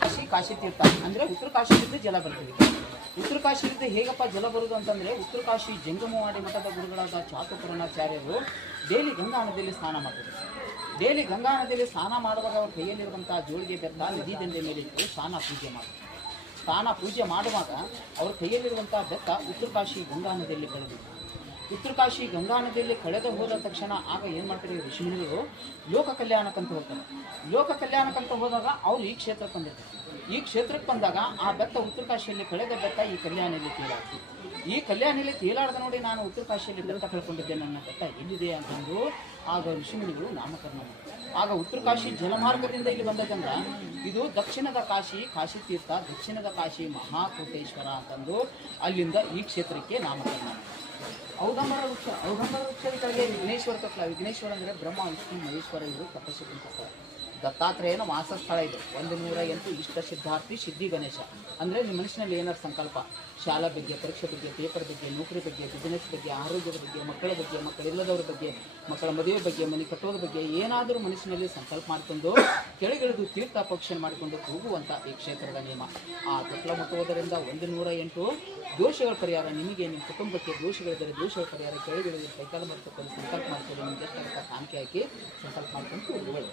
ಕಾಶಿ ಕಾಶಿ ತೀರ್ಥ ಅಂದ್ರೆ ಉತ್ತರ ಕಾಶಿಯಿಂದ ಜಲ ಬರ್ತೀವಿ. ಉತ್ತರ ಕಾಶಿಯಿಂದ ಹೇಗಪ್ಪ ಜಲ ಬರುವುದು ಅಂತಂದ್ರೆ, ಉತ್ತರ ಕಾಶಿ ಜಂಗಮವಾಡಿ ಮಠದ ಗುರುಗಳಾದ ಚಾತುಪುರಾಣಾಚಾರ್ಯರು ಡೈಲಿ ಗಂಗಾ ನದಿಯಲ್ಲಿ ಸ್ನಾನ ಮಾಡ್ತಾರೆ. ಡೈಲಿ ಗಂಗಾ ನದಿಯಲ್ಲಿ ಸ್ನಾನ ಮಾಡುವಾಗ ಅವ್ರ ಕೈಯಲ್ಲಿರುವಂತಹ ಜೋಳಿಗೆ ಬೆತ್ತ ನದಿ ದಂಡೆ ಮೇಲೆ ಇಟ್ಟು ಸ್ನಾನ ಪೂಜೆ ಮಾಡುವಾಗ ಅವ್ರ ಕೈಯಲ್ಲಿರುವಂತಹ ಬೆತ್ತ ಉತ್ತರ ಕಾಶಿ ಗಂಗಾ ನದಿಯಲ್ಲಿ ಕಳೆದು, ಉತ್ತರ ಕಾಶಿ ಗಂಗಾ ನದಿಯಲ್ಲಿ ಕಳೆದು ಹೋದ ತಕ್ಷಣ ಆಗ ಏನು ಮಾಡ್ತಾರೆ ಋಷಿಮುನಿಗಳು, ಲೋಕ ಕಲ್ಯಾಣಕ್ಕಂತ ಹೋಗ್ತಾರೆ. ಲೋಕ ಕಲ್ಯಾಣಕ್ಕಂತ ಹೋದಾಗ ಅವ್ರು ಈ ಕ್ಷೇತ್ರಕ್ಕೆ ಬಂದಿರ್ತಾರೆ. ಈ ಕ್ಷೇತ್ರಕ್ಕೆ ಬಂದಾಗ ಆ ಬೆತ್ತ ಉತ್ತರ ಕಾಶಿಯಲ್ಲಿ ಕಳೆದ ಬೆತ್ತ ಈ ಕಲ್ಯಾಣಿಯಲ್ಲಿ ತೇಲಾಡ್ತು. ಈ ಕಲ್ಯಾಣಿಯಲ್ಲಿ ತೇಲಾಡ್ದ ನೋಡಿ ನಾನು ಉತ್ತರ ಕಾಶಿಯಲ್ಲಿ ಬೆತ್ತ ಕಳ್ಕೊಂಡಿದ್ದೆ, ನನ್ನ ಬೆತ್ತ ಎಲ್ಲಿದೆ ಅಂತಂದು ಆಗ ಋಷಿಮುನಿಗಳು ನಾಮಕರಣ ಮಾಡ್ತಾರೆ. ಆಗ ಉತ್ತರ ಕಾಶಿ ಜಲಮಾರ್ಗದಿಂದ ಇಲ್ಲಿ ಬಂದ ಗಂಗಾ ಇದು ದಕ್ಷಿಣದ ಕಾಶಿ ಕಾಶಿ ತೀರ್ಥ, ದಕ್ಷಿಣದ ಕಾಶಿ ಮಹಾಕೋಟೇಶ್ವರ ಅಂತಂದು ಅಲ್ಲಿಂದ ಈ ಕ್ಷೇತ್ರಕ್ಕೆ ನಾಮಕರಣ ಮಾಡ್ತಾರೆ. ಔದಂಬರ ವೃಕ್ಷದ ಕೆಳಗೆ ವಿಘ್ನೇಶ್ವರ ತಪ್ಪಲ. ವಿಘ್ನೇಶ್ವರ ಅಂದರೆ ಬ್ರಹ್ಮ ವಿಷ್ಣು ಮಹೇಶ್ವರ ಇವರು ತಪಸ್ಸು ಕುಂತ ಸ್ಥಳ. ದತ್ತಾತ್ರೇಯನ ವಾಸಸ್ಥಳ ಇದು. 108 ಇಷ್ಟ ಸಿದ್ಧಾರ್ಥಿ ಸಿದ್ಧಿ ಗಣೇಶ. ಅಂದರೆ ನಿಮ್ಮ ಮನಸ್ಸಿನಲ್ಲಿ ಏನಾದ್ರು ಸಂಕಲ್ಪ, ಶಾಲಾ ಬಗ್ಗೆ, ಪರೀಕ್ಷೆ ಬಗ್ಗೆ, ಪೇಪರ್ ಬಗ್ಗೆ, ನೌಕರಿ ಬಗ್ಗೆ, ಬಿಸ್ನೆಸ್ ಬಗ್ಗೆ, ಆರೋಗ್ಯದ ಬಗ್ಗೆ, ಮಕ್ಕಳ ಬಗ್ಗೆ, ಮಕ್ಕಳಿಲ್ಲದವ್ರ ಬಗ್ಗೆ, ಮಕ್ಕಳ ಮದುವೆ ಬಗ್ಗೆ, ಮನೆ ಕಟ್ಟೋದ ಬಗ್ಗೆ ಏನಾದರೂ ಮನಸ್ಸಿನಲ್ಲಿ ಸಂಕಲ್ಪ ಮಾಡಿಕೊಂಡು ಕೆಳಗಿಳಿದು ತೀರ್ಥ ಪಕ್ಷಣ ಮಾಡಿಕೊಂಡು ಹೋಗುವಂಥ ಈ ಕ್ಷೇತ್ರದ ನಿಯಮ. ಆ ತಪ್ಪಲ ಮುಟ್ಟುವುದರಿಂದ 108 ದೋಷಗಳ ಪರಿಹಾರ. ನಿಮಗೆ ನಿಮ್ಮ ಕುಟುಂಬಕ್ಕೆ ದೋಷಗಳಿದ್ದರೆ ದೋಷಗಳ ಪರಿಹಾರ. ಕೆಳಗಿಳಿದು ಕೈಕಾಲು ಮಾಡ್ಕೊಂಡು ಸಂಕಲ್ಪ ಮಾಡ್ಕೊಂಡು ನಿಮ್ಗೆ ಎಷ್ಟಾಗುತ್ತೆ ಕಾಣಿಕೆ ಹಾಕಿ ಸಂಕಲ್ಪ ಮಾಡ್ಕೊಂಡು ಹೋಗಿ.